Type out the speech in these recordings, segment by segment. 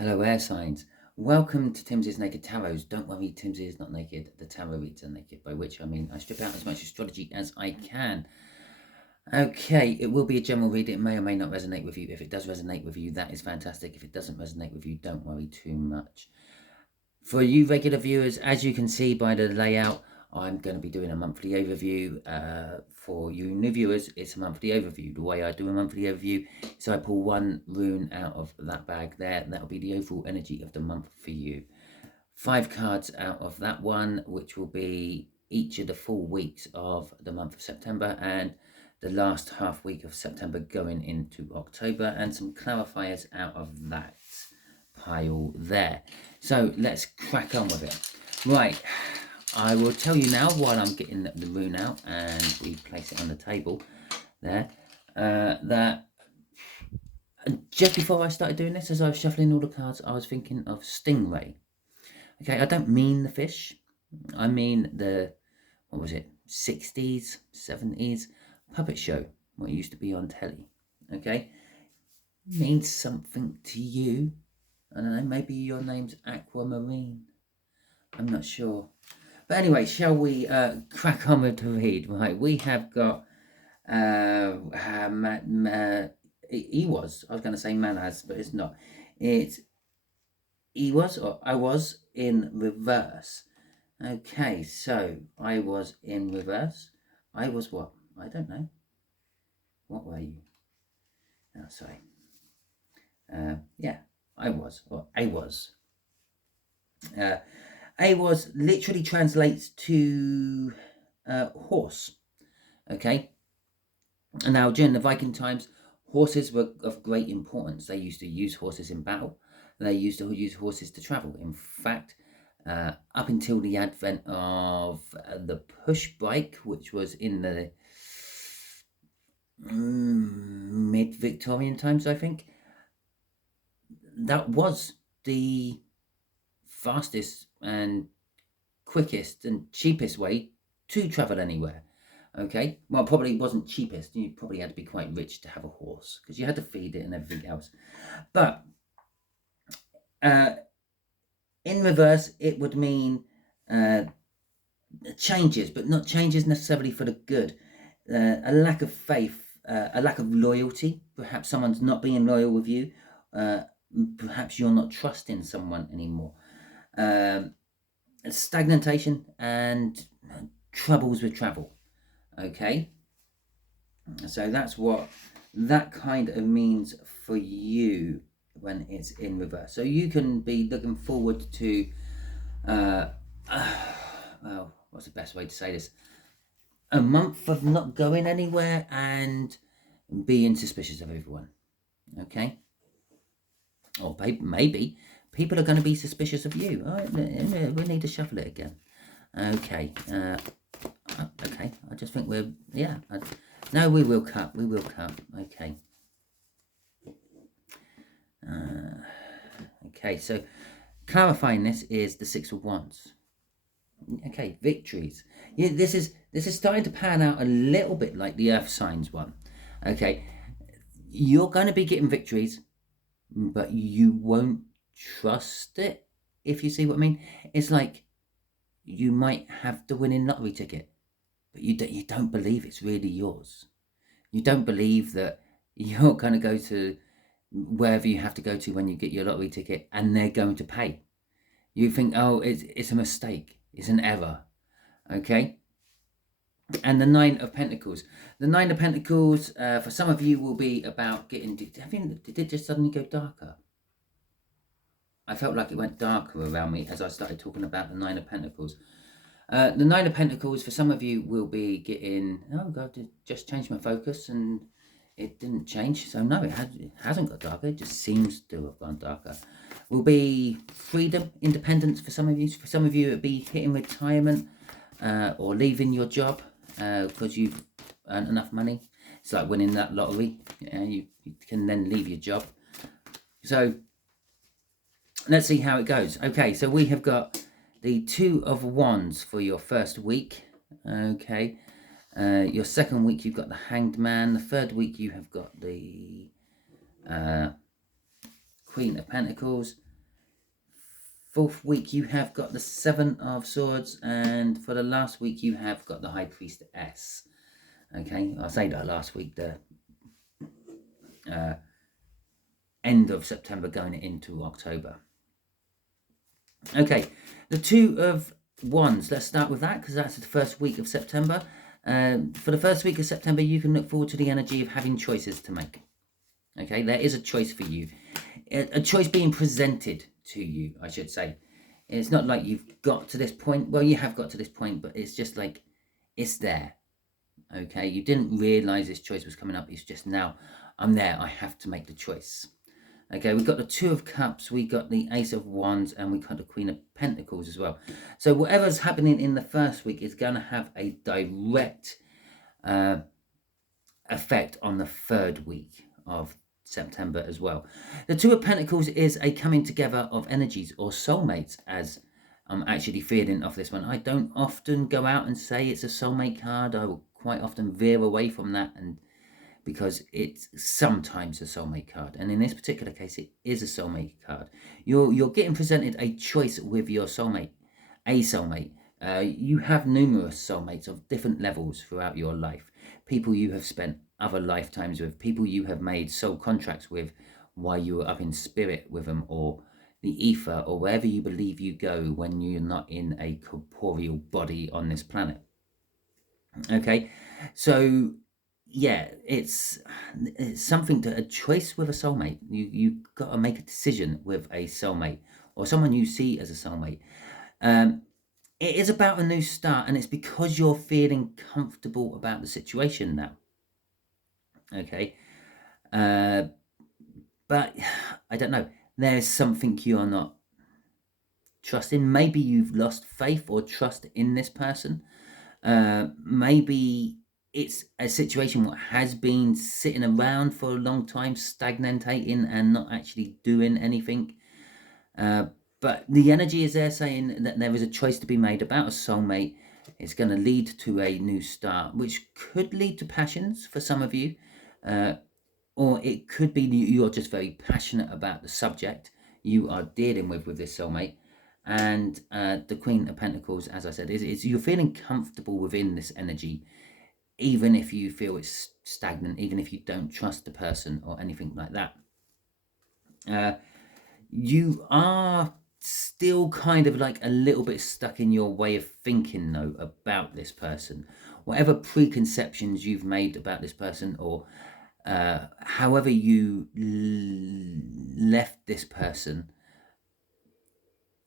Hello, air signs. Welcome to Timsy's Naked Tarots. Don't worry, Timsy is not naked. The tarot reads are naked, by which I mean I strip out as much astrology as I can. Okay, it will be a general read. It may or may not resonate with you. If it does resonate with you, that is fantastic. If it doesn't resonate with you, don't worry too much. For you regular viewers, as you can see by the layout, I'm going to be doing a monthly overview. For you new viewers, it's a monthly overview. The way I do a monthly overview is I pull one rune out of that bag there. That'll be the overall energy of the month for you. 5 cards out of that one, which will be each of the full weeks of the month of September and the last half week of September going into October, and some clarifiers out of that pile there. So let's crack on with it. Right, I will tell you now while I'm getting the rune out and we place it on the table there, that just before I started doing this, as I was shuffling all the cards, I was thinking of stingray. Okay, I don't mean the fish. I mean the, what was it, 60s, 70s puppet show, what used to be on telly. Okay, means something to you. I don't know, maybe your name's Aquamarine. I'm not sure. But anyway, shall we crack on with the read? Right, we have got he was, I was going to say Manaz, but it's not. It's he was, or I was in reverse. Okay, so I was in reverse. I was what? I don't know. What were you? Oh, sorry. Yeah, I was, or I was. A was literally translates to horse. Okay. And now during the Viking times, horses were of great importance. They used to use horses in battle. They used to use horses to travel. In fact, up until the advent of the push bike, which was in the mid-Victorian times, I think, that was the fastest and quickest and cheapest way to travel anywhere. Okay, well, probably wasn't cheapest. You probably had to be quite rich to have a horse because you had to feed it and everything else. But in reverse, it would mean changes, but not changes necessarily for the good. A lack of faith, a lack of loyalty. Perhaps someone's not being loyal with you. Perhaps you're not trusting someone anymore. Stagnation and troubles with travel. Okay, so that's what that kind of means for you when it's in reverse. So you can be looking forward to well, what's the best way to say this, a month of not going anywhere and being suspicious of everyone. Okay, or maybe people are going to be suspicious of you. Oh, we need to shuffle it again. Okay, okay, I just think we're, yeah, no, we will cut. Okay. Okay, so clarifying this is the 6 of Wands. Okay, victories. Yeah, this is starting to pan out a little bit like the Earth signs one. Okay, you're going to be getting victories, but you won't trust it, if you see what I mean. It's like you might have the winning lottery ticket, but you don't believe it's really yours. You don't believe that you're going to go to wherever you have to go to when you get your lottery ticket and they're going to pay. You think, oh, it's a mistake. It's an error. Okay? And the 9 of Pentacles. The 9 of Pentacles, for some of you, will be about getting... Did it just suddenly go darker? I felt like it went darker around me as I started talking about the 9 of Pentacles. The 9 of Pentacles, for some of you, will be getting... Oh, God, it just changed my focus and it didn't change. So, no, it hasn't got darker. It just seems to have gone darker. Will be freedom, independence for some of you. For some of you, it'll be hitting retirement or leaving your job because you've earned enough money. It's like winning that lottery. You can then leave your job. So, let's see how it goes. Okay, so we have got the 2 of Wands for your first week. Okay. Your second week, you've got the Hanged Man. The third week, you have got the Queen of Pentacles. 4th week you have got the 7 of Swords, and for the last week you have got the High Priestess. Okay, I'll say that last week, the end of September going into October. Okay, the 2 of Wands, let's start with that because that's the first week of September. For the first week of September, you can look forward to the energy of having choices to make. Okay, there is a choice for you. A choice being presented to you, I should say. It's not like you've got to this point. Well, you have got to this point, but it's just like it's there. Okay, you didn't realize this choice was coming up. It's just now I'm there. I have to make the choice. Okay, we've got the 2 of Cups, we got the Ace of Wands, and we got the Queen of Pentacles as well. So whatever's happening in the first week is going to have a direct effect on the 3rd week of September as well. The 2 of Pentacles is a coming together of energies or soulmates, as I'm actually feeling off this one. I don't often go out and say it's a soulmate card. I will quite often veer away from that, and because it's sometimes a soulmate card, and in this particular case it is a soulmate card. You're getting presented a choice with your soulmate, a soulmate. You have numerous soulmates of different levels throughout your life, people you have spent other lifetimes with, people you have made soul contracts with while you were up in spirit with them, or the ether, or wherever you believe you go when you're not in a corporeal body on this planet. Okay, so yeah, it's something to a choice with a soulmate. You've got to make a decision with a soulmate or someone you see as a soulmate. It is about a new start, and it's because you're feeling comfortable about the situation now. Okay, but I don't know. There's something you're not trusting. Maybe you've lost faith or trust in this person. Maybe it's a situation that has been sitting around for a long time, stagnating and not actually doing anything. But the energy is there saying that there is a choice to be made about a soulmate. It's going to lead to a new start, which could lead to passions for some of you. Or it could be you're just very passionate about the subject you are dealing with this soulmate. And the Queen of Pentacles, as I said, is you're feeling comfortable within this energy, even if you feel it's stagnant, even if you don't trust the person or anything like that. You are still kind of like a little bit stuck in your way of thinking, though, about this person. Whatever preconceptions you've made about this person, or however you left this person,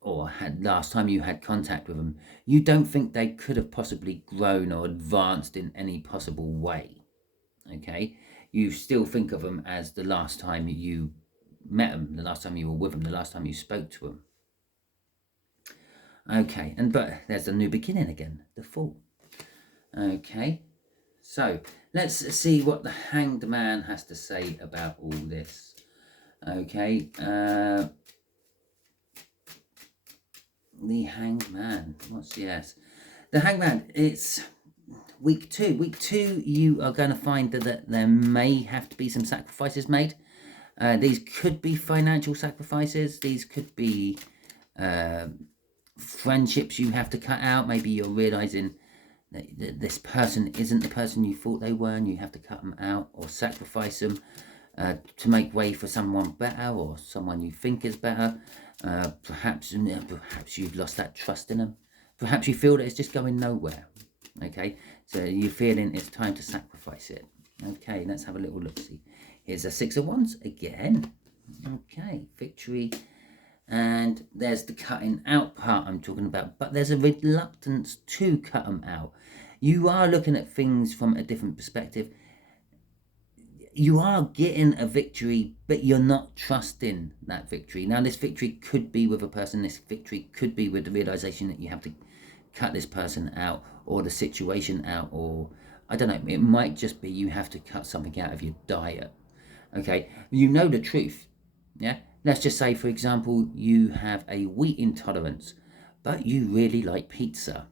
or had last time you had contact with them, you don't think they could have possibly grown or advanced in any possible way. Okay, you still think of them as the last time you met them, the last time you were with them, the last time you spoke to them. Okay, but there's a new beginning again, the Fool. Okay, so let's see what the Hanged Man has to say about all this. Okay, the Hanged Man. The Hanged Man, it's week 2. Week 2, you are going to find that there may have to be some sacrifices made. These could be financial sacrifices. These could be friendships you have to cut out. Maybe you're realizing that this person isn't the person you thought they were, and you have to cut them out or sacrifice them to make way for someone better, or someone you think is better. Perhaps you've lost that trust in them. Perhaps you feel that it's just going nowhere. Okay, so you're feeling it's time to sacrifice it. Okay, let's have a little look-see. Here's a 6 of Wands again. Okay, victory. And there's the cutting out part I'm talking about. But there's a reluctance to cut them out. You are looking at things from a different perspective. You are getting a victory, but you're not trusting that victory. Now, this victory could be with a person. This victory could be with the realization that you have to cut this person out, or the situation out, or I don't know. It might just be you have to cut something out of your diet. Okay, you know the truth. Yeah, let's just say, for example, you have a wheat intolerance, but you really like pizza.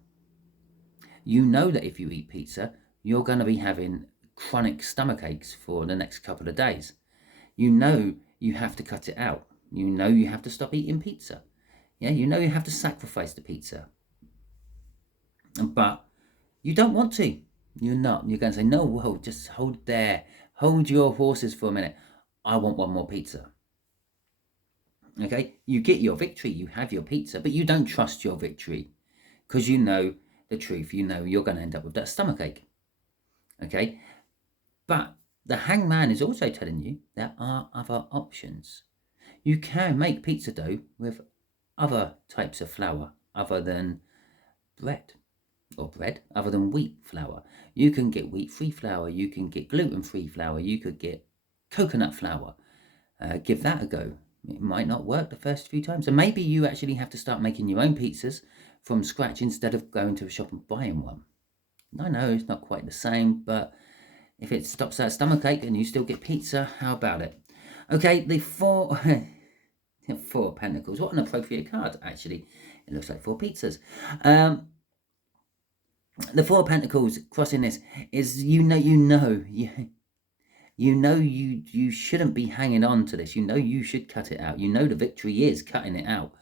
You know that if you eat pizza, you're going to be having chronic stomach aches for the next couple of days. You know you have to cut it out. You know you have to stop eating pizza. Yeah, you know you have to sacrifice the pizza. But you don't want to. You're not. You're going to say, no, well, just hold there. Hold your horses for a minute. I want one more pizza. Okay? You get your victory. You have your pizza, but you don't trust your victory because you know the truth. You know you're going to end up with that stomachache. Okay? But the hangman is also telling you there are other options. You can make pizza dough with other types of flour other than bread. Or bread other than wheat flour. You can get wheat-free flour, you can get gluten-free flour, you could get coconut flour. Give that a go. It might not work the first few times. So maybe you actually have to start making your own pizzas from scratch instead of going to a shop and buying one. I know it's not quite the same, but if it stops that stomachache and you still get pizza, how about it? Okay, the four of Pentacles. What an appropriate card, actually. It looks like 4 pizzas. The 4 of Pentacles crossing this is you shouldn't be hanging on to this. You know you should cut it out. You know the victory is cutting it out,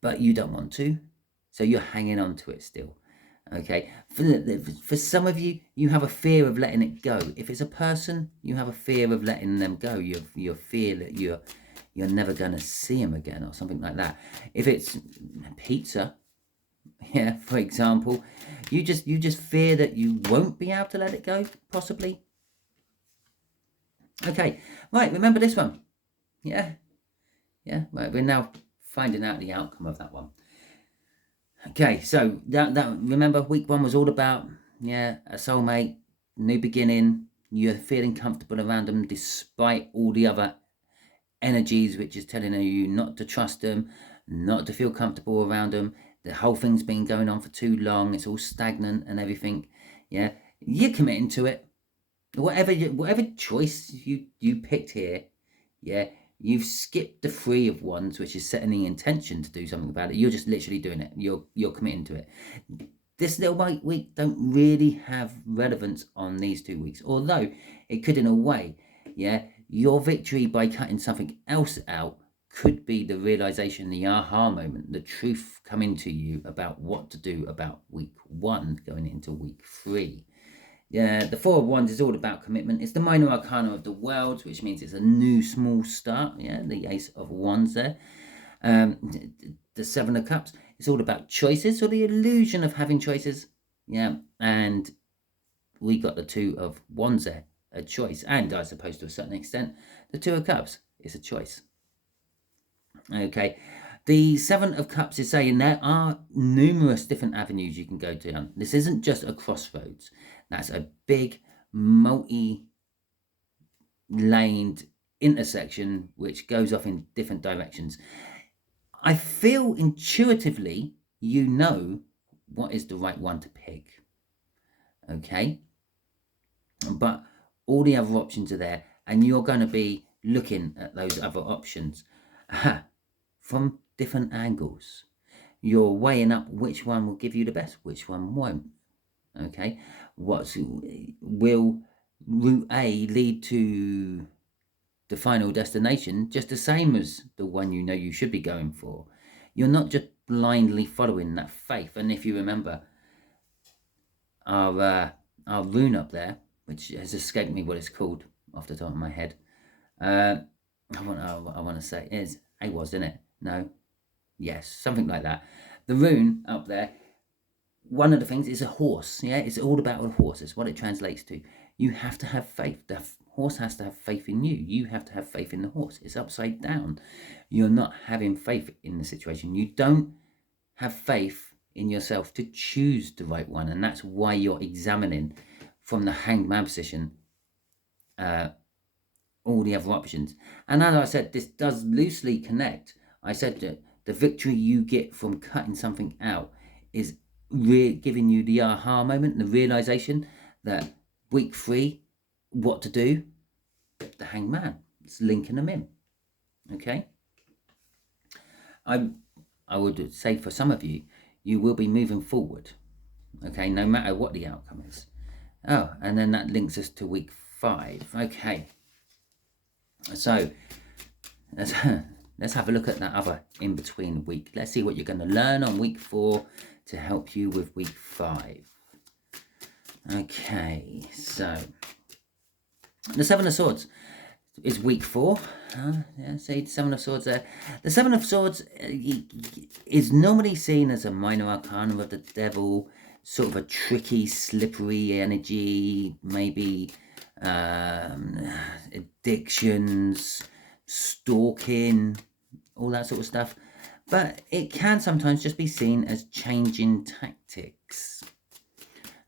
but you don't want to, so you're hanging on to it still. Okay, for some of you, you have a fear of letting it go. If it's a person, you have a fear of letting them go. You fear that you're never going to see them again or something like that. If it's pizza, yeah, for example, you just fear that you won't be able to let it go, possibly. Okay, right, remember this one. Yeah, right, we're now finding out the outcome of that one. Okay, so that remember, week 1 was all about, a soulmate, new beginning. You're feeling comfortable around them despite all the other energies, which is telling you not to trust them, not to feel comfortable around them. The whole thing's been going on for too long. It's all stagnant and everything. Yeah, you're committing to it. Whatever choice you picked here, yeah, you've skipped the 3 of Wands, which is setting the intention to do something about it. You're just literally doing it. You're committing to it. This little week don't really have relevance on these 2 weeks, although it could in a way. Yeah, your victory by cutting something else out could be the realization, the aha moment, the truth coming to you about what to do about week 1 going into week 3. Yeah, the 4 of Wands is all about commitment. It's the minor arcana of the world, which means it's a new small start. Yeah, the Ace of Wands there. The 7 of Cups, it's all about choices, or the illusion of having choices. Yeah, and we got the 2 of Wands there, a choice. And I suppose to a certain extent, the 2 of Cups is a choice. Okay, the 7 of Cups is saying there are numerous different avenues you can go down. This isn't just a crossroads. That's a big, multi-laned intersection which goes off in different directions. I feel intuitively you know what is the right one to pick. Okay? But all the other options are there, and you're going to be looking at those other options from different angles. You're weighing up which one will give you the best, which one won't. Okay, will route A lead to the final destination just the same as the one you know you should be going for? You're not just blindly following that faith. And if you remember our rune up there, which has escaped me what it's called off the top of my head, I want to say it was, isn't it? No, yes, something like that. The rune up there, one of the things is a horse. Yeah, it's all about a horse. It's what it translates to. You have to have faith. The horse has to have faith in you. You have to have faith in the horse. It's upside down. You're not having faith in the situation. You don't have faith in yourself to choose the right one, and that's why you're examining from the hanged man position all the other options. And as I said, this does loosely connect. I said that the victory you get from cutting something out is giving you the aha moment, the realization that week 3, what to do. The hanged man, it's linking them in. Okay, I would say for some of you, you will be moving forward. Okay, no matter what the outcome is. Oh, and then that links us to week 5. Okay, so let's have a look at that other in-between week. Let's see what you're going to learn on week 4 to help you with week 5. Okay, so the Seven of Swords is week 4. Yeah, see the Seven of Swords there. The Seven of Swords is normally seen as a minor arcana of the devil, sort of a tricky, slippery energy, maybe addictions, stalking, all that sort of stuff. But it can sometimes just be seen as changing tactics.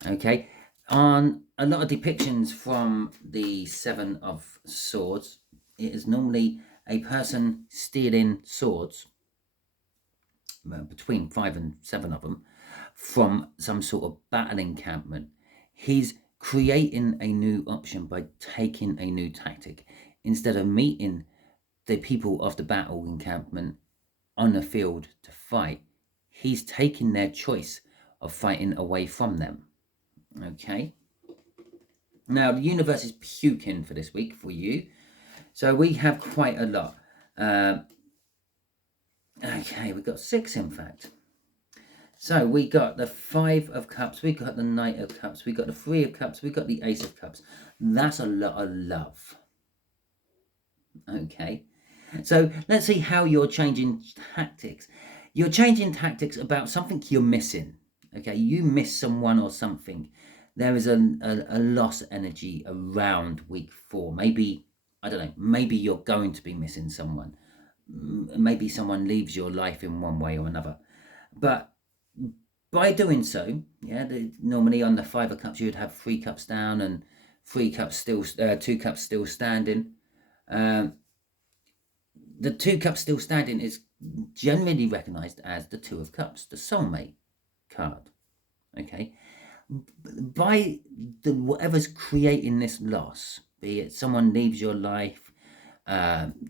Okay, on a lot of depictions from the Seven of Swords, it is normally a person stealing swords, between 5 and 7 of them, from some sort of battle encampment. He's creating a new option by taking a new tactic. Instead of meeting the people of the battle encampment on the field to fight, he's taking their choice of fighting away from them. Okay, now the universe is puking for this week for you, so we have quite a lot. Okay, we've got 6 in fact. So we got the 5 of Cups, we got the Knight of Cups, we got the 3 of Cups, we got the Ace of Cups. That's a lot of love. Okay, so let's see how you're changing tactics. You're changing tactics about something you're missing. Okay, you miss someone or something. There is a loss energy around week 4. Maybe, I don't know, maybe you're going to be missing someone. Maybe someone leaves your life in one way or another. But by doing so, yeah, normally on the 5 of Cups you would have 3 cups down and 3 cups still, 2 cups still standing. The 2 cups still standing is generally recognized as the 2 of Cups, the soulmate card. Okay, by whatever's creating this loss, be it someone leaves your life,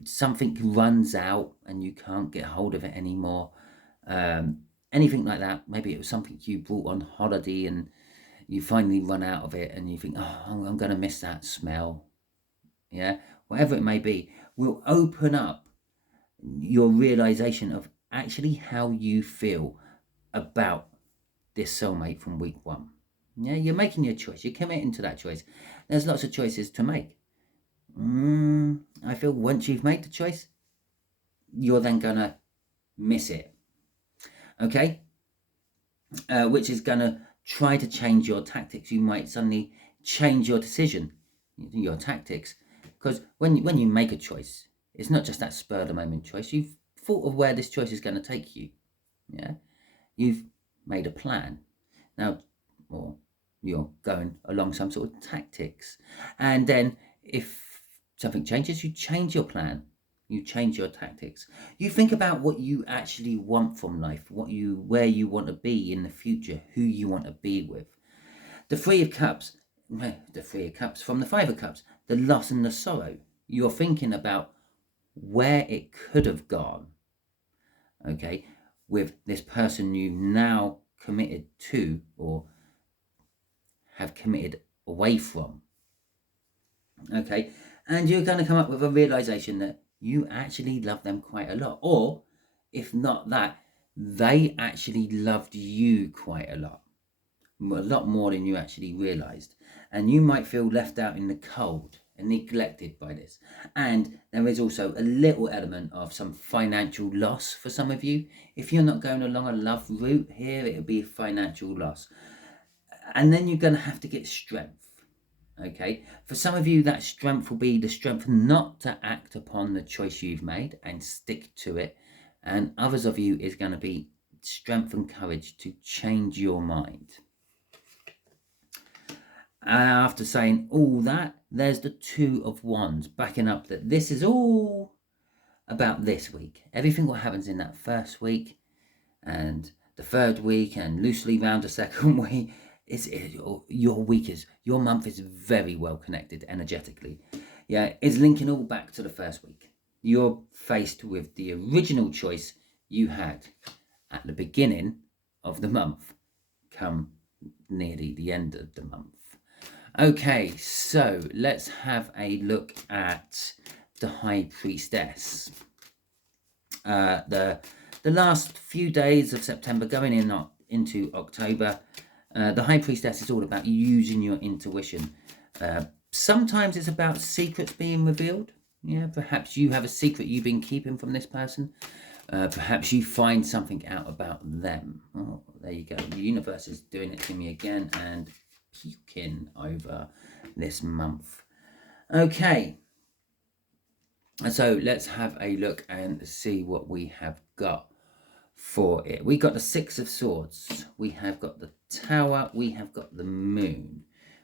something runs out and you can't get hold of it anymore, anything like that. Maybe it was something you brought on holiday and you finally run out of it and you think, oh, I'm going to miss that smell. Yeah, whatever it may be, will open up your realization of actually how you feel about this soulmate from week 1. Yeah, you're making your choice. You're committing to that choice. There's lots of choices to make. I feel once you've made the choice, you're then going to miss it. Okay? Which is going to try to change your tactics. You might suddenly change your decision, your tactics. Because when you make a choice, it's not just that spur of the moment choice. You've thought of where this choice is going to take you. Yeah? You've made a plan. Now, or you're going along some sort of tactics. And then if something changes, you change your plan. You change your tactics. You think about what you actually want from life, where you want to be in the future, who you want to be with. The 3 of Cups, from the 5 of Cups, the loss and the sorrow. You're thinking about where it could have gone. Okay, with this person you've now committed to or have committed away from. Okay, and you're going to come up with a realization that you actually love them quite a lot, or if not that, they actually loved you quite a lot more than you actually realized, and you might feel left out in the cold and neglected by this. And there is also a little element of some financial loss for some of you. If you're not going along a love route here, it'll be financial loss, and then you're going to have to get strength. Okay, for some of you that strength will be the strength not to act upon the choice you've made and stick to it, and others of you is going to be strength and courage to change your mind. After saying all that, there's the 2 of Wands backing up that this is all about this week. Everything what happens in that first week and the third week and loosely round the second week, your month is very well connected energetically. Yeah, it's linking all back to the first week. You're faced with the original choice you had at the beginning of the month come nearly the end of the month. Okay, so let's have a look at the High Priestess. the last few days of September going into October. The High Priestess is all about using your intuition. Sometimes it's about secrets being revealed. Yeah, perhaps you have a secret you've been keeping from this person. Perhaps you find something out about them. Oh, there you go. The universe is doing it to me again and puking over this month. Okay. So let's have a look and see what we have got for it. We got the Six of Swords. We have got the Tower. We have got the Moon.